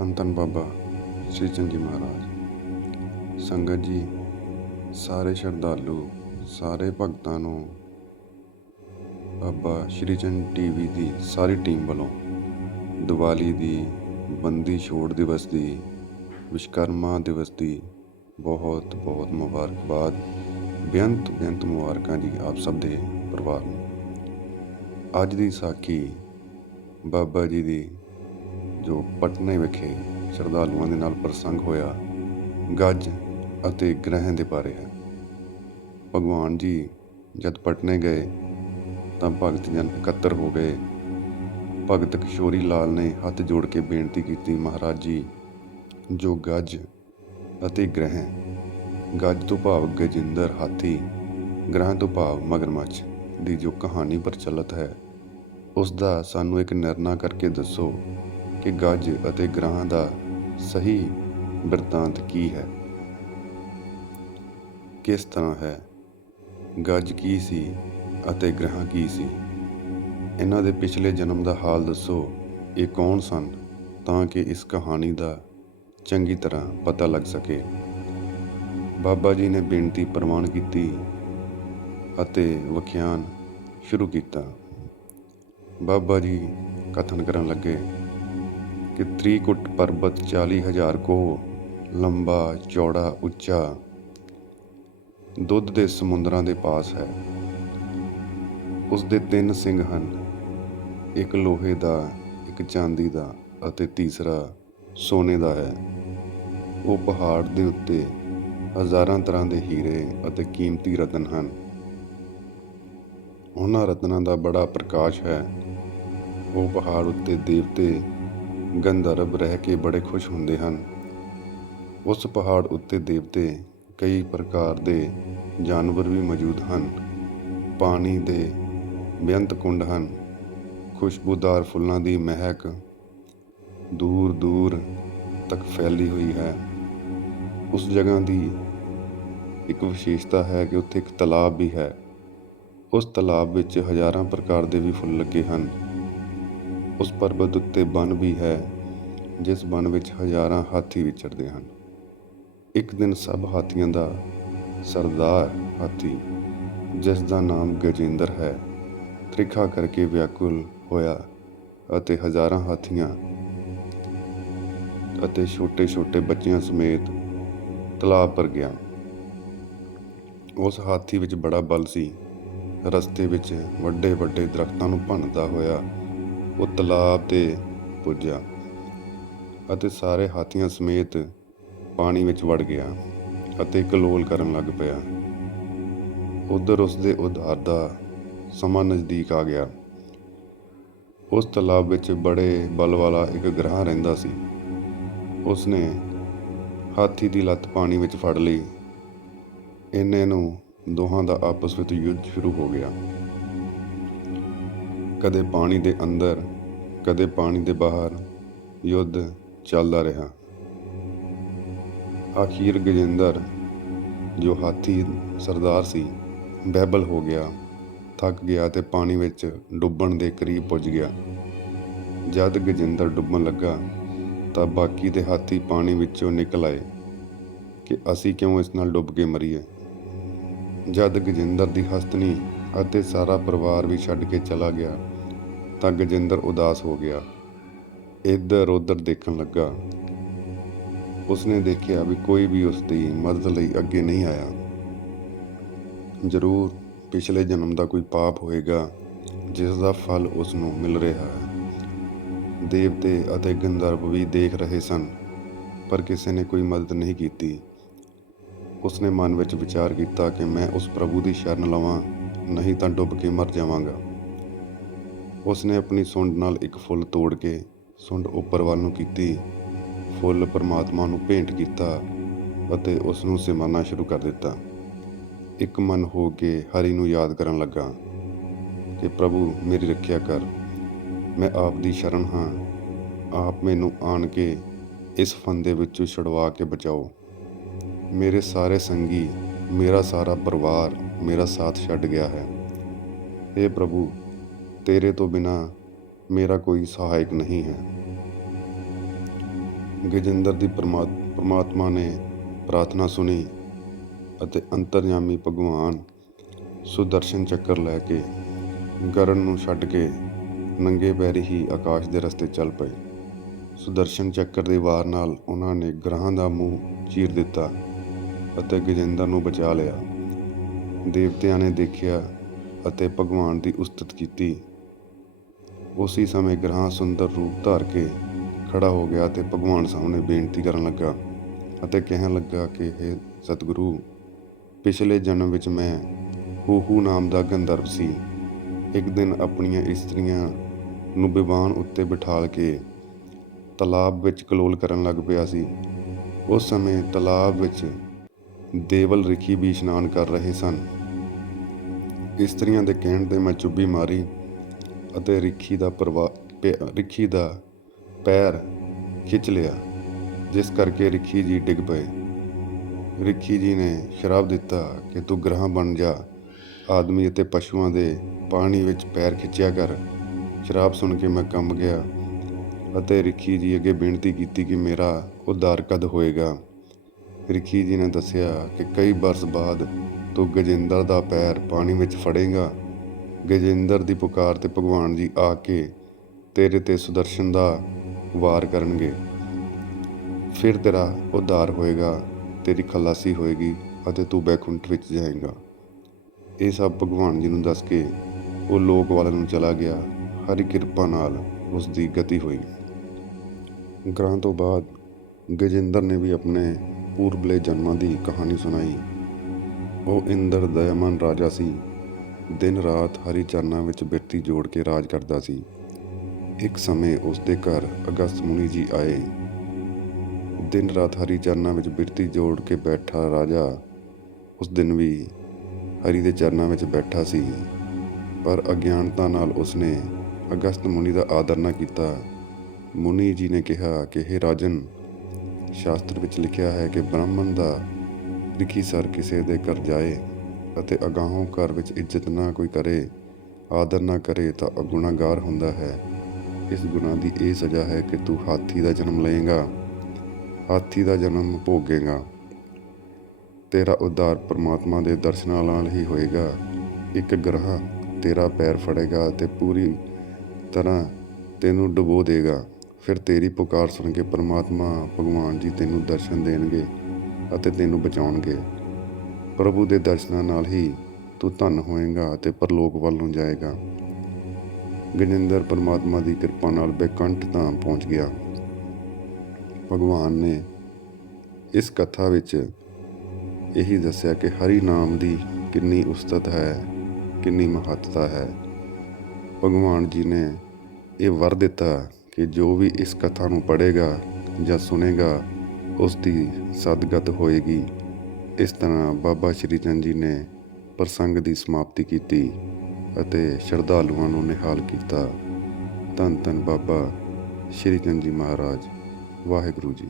ਧੰਨ ਧੰਨ ਬਾਬਾ ਸ੍ਰੀ ਚੰਦ ਜੀ ਮਹਾਰਾਜ। ਸੰਗਤ ਜੀ, ਸਾਰੇ ਸ਼ਰਧਾਲੂ, ਸਾਰੇ ਭਗਤਾਂ ਨੂੰ ਬਾਬਾ ਸ਼੍ਰੀ ਚੰਦ ਟੀਵੀ ਦੀ ਸਾਰੀ ਟੀਮ ਵੱਲੋਂ ਦੀਵਾਲੀ ਦੀ ਬੰਦੀ ਛੋੜ ਦਿਵਸ ਦੀ ਵਿਸ਼ਕਰਮਾ ਦਿਵਸ ਦੀ ਬਹੁਤ ਬਹੁਤ ਮੁਬਾਰਕਬਾਦ, ਬੇਅੰਤ ਬੇਅੰਤ ਮੁਬਾਰਕਾਂ ਜੀ ਆਪ ਸਭ ਦੇ ਪਰਿਵਾਰ ਨੂੰ। ਅੱਜ ਦੀ ਸਾਖੀ ਬਾਬਾ ਜੀ ਦੀ ਜੋ ਪਟਨੇ ਵਿਖੇ ਸ਼ਰਧਾਲੂਆਂ ਦੇ ਨਾਲ ਪ੍ਰਸੰਗ ਹੋਇਆ, ਗੱਜ ਅਤੇ ਗ੍ਰਹਿ ਦੇ ਬਾਰੇ ਹੈ। ਭਗਵਾਨ ਜੀ ਜਦ ਪਟਨੇ ਗਏ, ਤਾਂ ਭਗਤ ਜਨ ਇਕੱਤਰ ਹੋ ਗਏ। ਭਗਤ ਕਿਸ਼ੋਰੀ ਲਾਲ ਨੇ ਹੱਥ ਜੋੜ ਕੇ ਬੇਨਤੀ ਕੀਤੀ, ਮਹਾਰਾਜ ਜੀ, ਜੋ ਗੱਜ ਅਤੇ ਗ੍ਰਹਿ, ਗੱਜ ਤੋਂ ਭਾਵ ਗਜਿੰਦਰ ਹਾਥੀ, ਗ੍ਰਹਿ ਤੋਂ ਭਾਵ ਮਗਰਮੱਛ ਦੀ ਜੋ ਕਹਾਣੀ ਪ੍ਰਚਲਿਤ ਹੈ, ਉਸ ਦਾ ਸਾਨੂੰ ਇੱਕ ਨਿਰਣਾ ਕਰਕੇ ਦੱਸੋ ਕਿ ਗੱਜ ਅਤੇ ਗ੍ਰਹਾਂ ਦਾ ਸਹੀ ਬਿਰਤਾਂਤ ਕੀ ਹੈ? ਕਿਸ ਤਰ੍ਹਾਂ ਹੈ? ਗੱਜ ਕੀ ਸੀ ਅਤੇ ਗ੍ਰਹਾਂ ਕੀ ਸੀ? ਇਹਨਾਂ ਦੇ ਪਿਛਲੇ ਜਨਮ ਦਾ ਹਾਲ ਦੱਸੋ। ਇਹ ਕੌਣ ਸਨ ਤਾਂ ਕਿ ਇਸ ਕਹਾਣੀ ਦਾ ਚੰਗੀ ਤਰ੍ਹਾਂ ਪਤਾ ਲੱਗ ਸਕੇ? ਬਾਬਾ ਜੀ ਨੇ ਬੇਨਤੀ ਪ੍ਰਵਾਨ ਕੀਤੀ ਅਤੇ ਵਿਖਿਆਨ ਸ਼ੁਰੂ ਕੀਤਾ। ਬਾਬਾ ਜੀ ਕਥਨ ਕਰਨ ਲੱਗੇ। ਕਿ ਤ੍ਰਿਕੁਟ ਪਰਬਤ 40000 ਕੋ ਲੰਬਾ, ਚੌੜਾ, ਉੱਚਾ ਦੁੱਧ ਦੇ ਸਮੁੰਦਰਾਂ ਦੇ ਪਾਸ ਹੈ। ਉਸ ਦੇ ਤਿੰਨ ਸਿੰਘ ਹਨ। ਇੱਕ ਲੋਹੇ ਦਾ, ਇੱਕ ਚਾਂਦੀ ਦਾ ਅਤੇ ਤੀਸਰਾ ਸੋਨੇ ਦਾ ਹੈ। ਉਹ ਪਹਾੜ ਦੇ ਉੱਤੇ ਹਜ਼ਾਰਾਂ ਤਰ੍ਹਾਂ ਦੇ ਹੀਰੇ ਅਤੇ ਕੀਮਤੀ ਰਤਨ ਹਨ। ਉਹਨਾਂ ਰਤਨਾਂ ਦਾ ਬੜਾ ਪ੍ਰਕਾਸ਼ ਹੈ। ਉਹ ਪਹਾੜ ਉੱਤੇ ਦੇਵਤੇ ਗੰਧਰਵ ਰਹਿ ਕੇ ਬੜੇ ਖੁਸ਼ ਹੁੰਦੇ ਹਨ। ਉਸ ਪਹਾੜ ਉੱਤੇ ਦੇਵਤੇ ਕਈ ਪ੍ਰਕਾਰ ਦੇ ਜਾਨਵਰ ਵੀ ਮੌਜੂਦ ਹਨ। ਪਾਣੀ ਦੇ ਬੇਅੰਤ ਕੁੰਡ ਹਨ। ਖੁਸ਼ਬੂਦਾਰ ਫੁੱਲਾਂ ਦੀ ਮਹਿਕ ਦੂਰ ਦੂਰ ਤੱਕ ਫੈਲੀ ਹੋਈ ਹੈ। ਉਸ ਜਗ੍ਹਾ ਦੀ ਇੱਕ ਵਿਸ਼ੇਸ਼ਤਾ ਹੈ ਕਿ ਉੱਥੇ ਇੱਕ ਤਲਾਬ ਵੀ ਹੈ। ਉਸ ਤਲਾਬ ਵਿੱਚ ਹਜ਼ਾਰਾਂ ਪ੍ਰਕਾਰ ਦੇ ਵੀ ਫੁੱਲ ਲੱਗੇ ਹਨ। ਉਸ ਪਰਬਤ ਉੱਤੇ ਬਨ ਵੀ ਹੈ, ਜਿਸ ਬਨ ਵਿੱਚ ਹਜ਼ਾਰਾਂ ਹਾਥੀ ਵਿਚਰਦੇ ਹਨ। ਇੱਕ ਦਿਨ ਸਭ ਹਾਥੀਆਂ ਦਾ ਸਰਦਾਰ ਹਾਥੀ, ਜਿਸ ਦਾ ਨਾਮ ਗਜੇਂਦਰ ਹੈ, ਤ੍ਰਿਖਾ ਕਰਕੇ ਵਿਆਕੁਲ ਹੋਇਆ ਅਤੇ ਹਜ਼ਾਰਾਂ ਹਾਥੀਆਂ ਅਤੇ ਛੋਟੇ-ਛੋਟੇ ਬੱਚਿਆਂ ਸਮੇਤ ਤਲਾਬ ਪਰ ਗਿਆ। ਉਸ ਹਾਥੀ ਵਿੱਚ ਬੜਾ ਬਲ ਸੀ। ਰਸਤੇ ਵਿੱਚ ਵੱਡੇ ਵੱਡੇ ਦਰਖਤਾਂ ਨੂੰ ਭੰਨਦਾ ਹੋਇਆ ਉਹ ਤਲਾਬ ਤੇ ਪੁੱਜਾ ਅਤੇ ਸਾਰੇ ਹਾਥੀਆਂ ਸਮੇਤ ਪਾਣੀ ਵਿੱਚ ਵੜ ਗਿਆ ਅਤੇ ਕਲੋਲ ਕਰਨ ਲੱਗ ਪਿਆ। ਉਧਰ ਉਸ ਦੇ ਉਧਾਰ ਦਾ ਸਮਾਂ ਨਜ਼ਦੀਕ ਆ ਗਿਆ। ਉਸ ਤਲਾਬ ਵਿੱਚ ਬੜੇ ਬਲ ਵਾਲਾ ਇੱਕ ਗ੍ਰਹ ਰਹਿੰਦਾ ਸੀ। ਉਸ ਨੇ ਹਾਥੀ ਦੀ ਲੱਤ ਪਾਣੀ ਵਿੱਚ ਫੜ ਲਈ। ਇੰਨੇ ਨੂੰ ਦੋਹਾਂ ਦਾ ਆਪਸ ਵਿੱਚ ਯੁੱਧ ਸ਼ੁਰੂ ਹੋ ਗਿਆ। ਕਦੇ ਪਾਣੀ ਦੇ ਅੰਦਰ, ਕਦੇ ਪਾਣੀ ਦੇ ਬਾਹਰ ਯੁੱਧ ਚੱਲਦਾ ਰਿਹਾ। ਆਖੀਰ ਗਜੇਂਦਰ, ਜੋ ਹਾਥੀ ਸਰਦਾਰ ਸੀ, ਬਹਿਬਲ ਹੋ ਗਿਆ, ਥੱਕ ਗਿਆ ਤੇ ਪਾਣੀ ਵਿੱਚ ਡੁੱਬਣ ਦੇ ਕਰੀਬ ਪੁੱਜ ਗਿਆ। ਜਦ ਗਜੇਂਦਰ ਡੁੱਬਣ ਲੱਗਾ, ਤਾਂ ਬਾਕੀ ਦੇ ਹਾਥੀ ਪਾਣੀ ਵਿੱਚੋਂ ਨਿਕਲ ਆਏ ਕਿ ਅਸੀਂ ਕਿਉਂ ਇਸ ਨਾਲ ਡੁੱਬ ਕੇ ਮਰੀਏ? ਜਦ ਗਜਿੰਦਰ ਦੀ ਹਸਤਨੀ ਅਤੇ ਸਾਰਾ ਪਰਿਵਾਰ ਵੀ ਛੱਡ ਕੇ ਚਲਾ ਗਿਆ ਤਾਂ ਗਜਿੰਦਰ ਉਦਾਸ ਹੋ ਗਿਆ। ਇੱਧਰ ਉੱਧਰ ਦੇਖਣ ਲੱਗਾ। ਉਸਨੇ ਦੇਖਿਆ ਵੀ ਕੋਈ ਵੀ ਉਸ ਦੀ ਮਦਦ ਲਈ ਅੱਗੇ ਨਹੀਂ ਆਇਆ। ਜ਼ਰੂਰ ਪਿਛਲੇ ਜਨਮ ਦਾ ਕੋਈ ਪਾਪ ਹੋਏਗਾ, ਜਿਸ ਦਾ ਫਲ ਉਸ ਨੂੰ ਮਿਲ ਰਿਹਾ ਹੈ। ਦੇਵਤੇ ਅਤੇ ਗੰਧਰਵ ਵੀ ਦੇਖ ਰਹੇ ਸਨ, ਪਰ ਕਿਸੇ ਨੇ ਕੋਈ ਮਦਦ ਨਹੀਂ ਕੀਤੀ। ਉਸਨੇ ਮਨ ਵਿੱਚ ਵਿਚਾਰ ਕੀਤਾ ਕਿ ਮੈਂ ਉਸ ਪ੍ਰਭੂ ਦੀ ਸ਼ਰਨ ਲਵਾਂ, ਨਹੀਂ ਤਾਂ ਡੁੱਬ ਕੇ ਮਰ ਜਾਵਾਂਗਾ। ਉਸਨੇ ਆਪਣੀ ਸੁੰਡ ਨਾਲ ਇੱਕ ਫੁੱਲ ਤੋੜ ਕੇ ਸੁੰਡ ਉੱਪਰ ਵੱਲ ਨੂੰ ਕੀਤੀ। ਫੁੱਲ ਪਰਮਾਤਮਾ ਨੂੰ ਭੇਂਟ ਕੀਤਾ ਅਤੇ ਉਸ ਨੂੰ ਸਿਮਰਨਾ ਸ਼ੁਰੂ ਕਰ ਦਿੱਤਾ। ਇੱਕ ਮਨ ਹੋ ਕੇ ਹਰੀ ਨੂੰ ਯਾਦ ਕਰਨ ਲੱਗਾ ਕਿ, ਪ੍ਰਭੂ, ਮੇਰੀ ਰੱਖਿਆ ਕਰ। ਮੈਂ ਆਪ ਦੀ ਸ਼ਰਨ ਹਾਂ। ਆਪ ਮੈਨੂੰ ਆਣ ਕੇ ਇਸ ਫੰਦੇ ਵਿੱਚੋਂ ਛੁਡਵਾ ਕੇ ਬਚਾਓ। ਮੇਰੇ ਸਾਰੇ ਸੰਗੀ, ਮੇਰਾ ਸਾਰਾ ਪਰਿਵਾਰ, ਮੇਰਾ ਸਾਥ ਛੱਡ ਗਿਆ ਹੈ। اے ਪ੍ਰਭੂ ਤੇਰੇ ਤੋਂ ਬਿਨਾ ਮੇਰਾ ਕੋਈ ਸਹਾਇਕ ਨਹੀਂ ਹੈ। ਗਜਿੰਦਰ ਦੀ ਪਰਮਾ- ਪਰਮਾਤਮਾ ਨੇ ਪ੍ਰਾਰਥਨਾ ਸੁਣੀ ਅਤੇ ਅੰਤਰਯਾਮੀ ਭਗਵਾਨ ਸੁਦਰਸ਼ਨ ਚੱਕਰ ਲੈ ਕੇ ਗਰਨ ਨੂੰ ਛੱਡ ਕੇ ਨੰਗੇ ਪੈਰੀ ਹੀ ਆਕਾਸ਼ ਦੇ ਰਸਤੇ ਚੱਲ ਪਏ। ਸੁਦਰਸ਼ਨ ਚੱਕਰ ਦੀ ਵਾਰ ਨਾਲ ਉਹਨਾਂ ਨੇ ਗ੍ਰਹਾਂ ਦਾ ਮੂੰਹ ਚੀਰ ਦਿੱਤਾ ਅਤੇ ਗਜਿੰਦਰ ਨੂੰ ਬਚਾ ਲਿਆ। ਦੇਵਤਿਆਂ ਨੇ ਦੇਖਿਆ ਅਤੇ ਭਗਵਾਨ ਦੀ ਉਸਤਤ ਕੀਤੀ ਉਸੇ ਸਮੇਂ ਗ੍ਰਹਾਂ ਸੁੰਦਰ ਰੂਪ ਧਾਰ ਕੇ ਖੜਾ ਹੋ ਗਿਆ ਤੇ ਭਗਵਾਨ ਸਾਹਮਣੇ ਬੇਨਤੀ ਕਰਨ ਲੱਗਾ ਅਤੇ ਕਹਿਣ ਲੱਗਾ ਕਿ हे ਸਤਿਗੁਰੂ, ਪਿਛਲੇ ਜਨਮ ਵਿੱਚ ਮੈਂ ਹੂਹੂ ਨਾਮ ਦਾ ਗੰਧਰਵ ਸੀ। ਇੱਕ ਦਿਨ ਆਪਣੀਆਂ ਇਸਤਰੀਆਂ ਨੂੰ ਵਿਵਾਨ ਉੱਤੇ ਬਿਠਾਲ ਕੇ ਤਲਾਬ ਵਿੱਚ ਕਲੋਲ ਕਰਨ ਲੱਗ ਪਿਆ ਸੀ। ਉਸ ਸਮੇਂ ਤਲਾਬ ਵਿੱਚ ਦੇਵਲ ਰਿਖੀ ਵੀ ਇਸ਼ਨਾਨ ਕਰ ਰਹੇ ਸਨ। ਇਸਤਰੀਆਂ ਦੇ ਕਹਿਣ ਤੇ ਮੈਂ ਚੁੱਭੀ ਮਾਰੀ ਅਤੇ ਰਿੱਖੀ ਦਾ ਪ੍ਰਵਾਹ ਰਿੱਖੀ ਦਾ ਪੈਰ ਖਿੱਚ ਲਿਆ, ਜਿਸ ਕਰਕੇ ਰਿੱਖੀ ਜੀ ਡਿੱਗ ਪਏ। ਰਿੱਖੀ ਜੀ ਨੇ ਸ਼ਰਾਬ ਦਿੱਤਾ ਕਿ ਤੂੰ ਗ੍ਰਹ ਬਣ ਜਾ। ਆਦਮੀ ਅਤੇ ਪਸ਼ੂਆਂ ਦੇ ਪਾਣੀ ਵਿੱਚ ਪੈਰ ਖਿੱਚਿਆ ਕਰ। ਸ਼ਰਾਬ ਸੁਣ ਕੇ ਮੈਂ ਕੰਬ ਗਿਆ ਅਤੇ ਰਿੱਖੀ ਜੀ ਅੱਗੇ ਬੇਨਤੀ ਕੀਤੀ ਕਿ ਮੇਰਾ ਉਦਾਰ ਕਦ ਹੋਏਗਾ। ਰਿੱਖੀ ਜੀ ਨੇ ਦੱਸਿਆ ਕਿ ਕਈ ਬਰਸ ਬਾਅਦ ਤੂੰ ਗਜਿੰਦਰ ਦਾ ਪੈਰ ਪਾਣੀ ਵਿੱਚ ਫੜੇਗਾ। ਗਜਿੰਦਰ ਦੀ ਪੁਕਾਰ ਤੇ ਭਗਵਾਨ ਜੀ ਆ ਕੇ ਤੇਰੇ ਤੇ ਸੁਦਰਸ਼ਨ ਦਾ ਵਾਰ ਕਰਨਗੇ। ਫਿਰ ਤੇਰਾ ਉਦਾਰ ਹੋਏਗਾ, ਤੇਰੀ ਖਲਾਸੀ ਹੋਏਗੀ ਅਤੇ ਤੂੰ ਬੈਕੁੰਠ ਵਿੱਚ ਜਾਏਗਾ। ਇਹ ਸਭ ਭਗਵਾਨ ਜੀ ਨੂੰ ਦੱਸ ਕੇ ਉਹ ਲੋਕ ਵਾਲਿਆਂ ਨੂੰ ਚਲਾ ਗਿਆ, ਹਰੀ ਕਿਰਪਾ ਨਾਲ ਉਸ ਦੀ ਗਤੀ ਹੋਈ। ਗ੍ਰਾਂ ਤੋਂ ਬਾਅਦ ਗਜਿੰਦਰ ਨੇ ਵੀ ਆਪਣੇ ਪੂਰਬਲੇ ਜਨਮਾਂ ਦੀ ਕਹਾਣੀ ਸੁਣਾਈ। ਉਹ ਇੰਦਰ ਦਇਮਨ ਰਾਜਾ ਸੀ। ਦਿਨ ਰਾਤ ਹਰੀ ਚਰਨਾਂ ਵਿੱਚ ਬਿਰਤੀ ਜੋੜ ਕੇ ਰਾਜ ਕਰਦਾ ਸੀ। ਇੱਕ ਸਮੇਂ ਉਸ ਦੇ ਘਰ ਅਗਸਤ ਮੁਨੀ ਜੀ ਆਏ। ਦਿਨ ਰਾਤ ਹਰੀ ਚਰਨਾਂ ਵਿੱਚ ਬਿਰਤੀ ਜੋੜ ਕੇ ਬੈਠਾ ਰਾਜਾ ਉਸ ਦਿਨ ਵੀ ਹਰੀ ਦੇ ਚਰਨਾਂ ਵਿੱਚ ਬੈਠਾ ਸੀ। ਪਰ ਅਗਿਆਨਤਾ ਨਾਲ ਉਸਨੇ ਅਗਸਤ ਮੁਨੀ ਦਾ ਆਦਰ ਨਾ ਕੀਤਾ। ਮੁਨੀ ਜੀ ਨੇ ਕਿਹਾ ਕਿ हे ਰਾਜਨ, ਸ਼ਾਸਤਰ ਵਿੱਚ ਲਿਖਿਆ ਹੈ ਕਿ ਬ੍ਰਾਹਮਣ ਦਾ ਲਿਖੀ ਸਰ ਕਿਸੇ ਦੇ ਘਰ ਜਾਏ। ਅਤੇ ਅਗਾਹੋਂ ਘਰ ਵਿੱਚ ਇੱਜ਼ਤ ਨਾ ਕੋਈ ਕਰੇ, ਆਦਰ ਨਾ ਕਰੇ ਤਾਂ ਉਹ ਗੁਨਾਹਗਾਰ ਹੁੰਦਾ ਹੈ। ਇਸ ਗੁਨਾਹ ਦੀ ਇਹ ਸਜ਼ਾ ਹੈ ਕਿ ਤੂੰ ਹਾਥੀ ਦਾ ਜਨਮ ਲਏਗਾ, ਹਾਥੀ ਦਾ ਜਨਮ ਭੋਗੇਗਾ। ਤੇਰਾ ਉਦਾਰ ਪਰਮਾਤਮਾ ਦੇ ਦਰਸ਼ਨਾਂ ਨਾਲ ਹੀ ਹੋਏਗਾ। ਇੱਕ ਗ੍ਰਹ ਤੇਰਾ ਪੈਰ ਫੜੇਗਾ ਤੇ ਪੂਰੀ ਤਰ੍ਹਾਂ ਤੈਨੂੰ ਡੁਬੋ ਦੇਗਾ। ਫਿਰ ਤੇਰੀ ਪੁਕਾਰ ਸੁਣ ਕੇ ਪਰਮਾਤਮਾ ਭਗਵਾਨ ਜੀ ਤੈਨੂੰ ਦਰਸ਼ਨ ਦੇਣਗੇ ਅਤੇ ਤੈਨੂੰ ਬਚਾਉਣਗੇ। ਪ੍ਰਭੂ ਦੇ ਦਰਸ਼ਨਾਂ ਨਾਲ ਹੀ ਤੂੰ ਧਨ ਹੋਏਗਾ ਅਤੇ ਪਰਲੋਕ ਵੱਲ ਨੂੰ ਜਾਏਗਾ। ਗਜਿੰਦਰ ਪਰਮਾਤਮਾ ਦੀ ਕਿਰਪਾ ਨਾਲ ਬੇਕੰਠ ਤਾਂ ਪਹੁੰਚ ਗਿਆ। ਭਗਵਾਨ ਨੇ ਇਸ ਕਥਾ ਵਿੱਚ ਇਹੀ ਦੱਸਿਆ ਕਿ ਹਰੀ ਨਾਮ ਦੀ ਕਿੰਨੀ ਉਸਤਤ ਹੈ, ਕਿੰਨੀ ਮਹੱਤਤਾ ਹੈ। ਭਗਵਾਨ ਜੀ ਨੇ ਇਹ ਵਰ ਦਿੱਤਾ ਕਿ ਜੋ ਵੀ ਇਸ ਕਥਾ ਨੂੰ ਪੜ੍ਹੇਗਾ ਜਾਂ ਸੁਨੇਗਾ ਉਸ ਦੀ ਸਦਗਤ ਹੋਏਗੀ। ਇਸ ਤਰ੍ਹਾਂ ਬਾਬਾ ਸ਼੍ਰੀ ਚੰਦ ਜੀ ਨੇ ਪ੍ਰਸੰਗ ਦੀ ਸਮਾਪਤੀ ਕੀਤੀ ਅਤੇ ਸ਼ਰਧਾਲੂਆਂ ਨੂੰ ਨਿਹਾਲ ਕੀਤਾ। ਧੰਨ ਧੰਨ ਬਾਬਾ ਸ਼੍ਰੀ ਚੰਦ ਜੀ ਮਹਾਰਾਜ, ਵਾਹਿਗੁਰੂ ਜੀ।